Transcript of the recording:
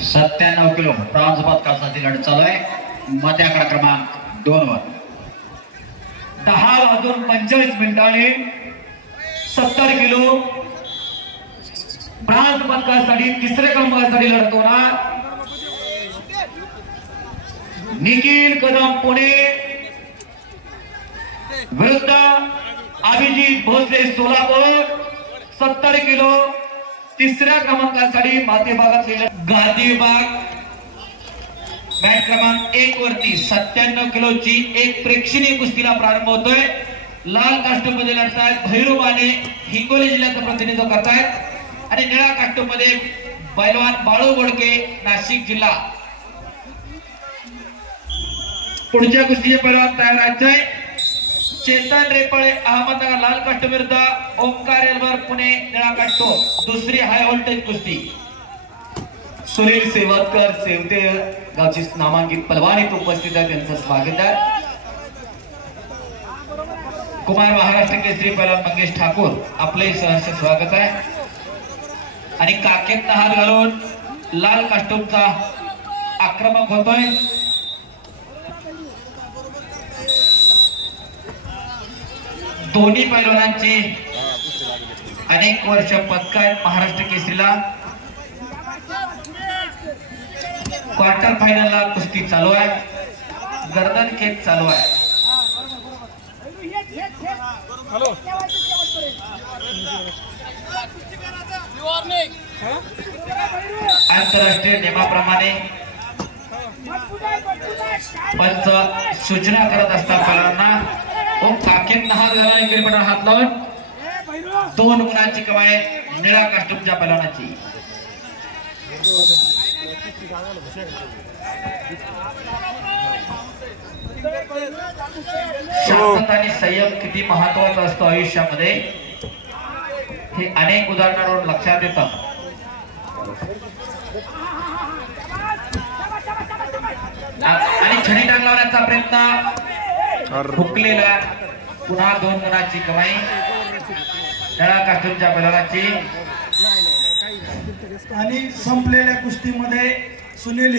97 kilo bronze पदकासाठी लढत चालू आहे. मध्य आकडा क्रमांक 2 वर 10:25 70 किलो ब्रॉन्झ पदकासाठी तिसऱ्या क्रमांकासाठी लढत होणार. निखिल कदम पुणे विरुद्ध अभिजित भोसले सोलापूर. 70 किलो तिसऱ्या क्रमांकासाठी माती भागात गादी विभाग मॅच क्रमांक 1 वरती 97 किलोची एक प्रेक्षणीय कुस्तीला प्रारंभ होतोय. लाल कास्टूम मध्ये लढतायत भैरू माने हिंगोली जिल्ह्याचं प्रतिनिधित्व करतायत आणि निळ्या कास्टूम मध्ये पैलवान बाळू बोडके नाशिक जिल्हा. पुढच्या कुस्तीचे पैलवान तयार आहेत. चेतन रेपळे अहमदनगर लाल कास्टूम विरुद्ध ओंकार एल्बर पुणे निळा कास्टूम. दुसरी हाय व्होल्टेज कुस्ती. सुनील सेवतकर सेवते गावची नामांकित पलवान इथे उपस्थित आहे, त्यांचं स्वागत आहे. कुमार महाराष्ट्र केसरी पैलवान मंगेश ठाकूर आपले सहर्ष स्वागत आहे. आणि काकेत हात घालून लाल कास्टूमचा आक्रमक होतोय. दोन्ही पैलवानांची अनेक वर्ष पदक आहेत महाराष्ट्र केसरीला. क्वार्टर फायनलला कुस्ती चालू आहे, गर्दन खेच चालू आहे. आंतरराष्ट्रीय नियमाप्रमाणे पंच सूचना करत असतात पैलवानांना. काकेत हात घाला इकडे हात लावून 2 गुणांची कमाई निळा कास्टूमच्या पैलवानाची. शांतता आणि संयम किती महत्वाचा असतो आयुष्यामध्ये हे अनेक उदाहरणांवरून लक्षात येतं. आणि छडी टांग लावण्याचा प्रयत्न हुकलेला. पुन्हा 2 गुणांची कमाई निळा कास्टूमच्या पैलवानाची. आणि संपलेल्या कुस्तीमध्ये सुनील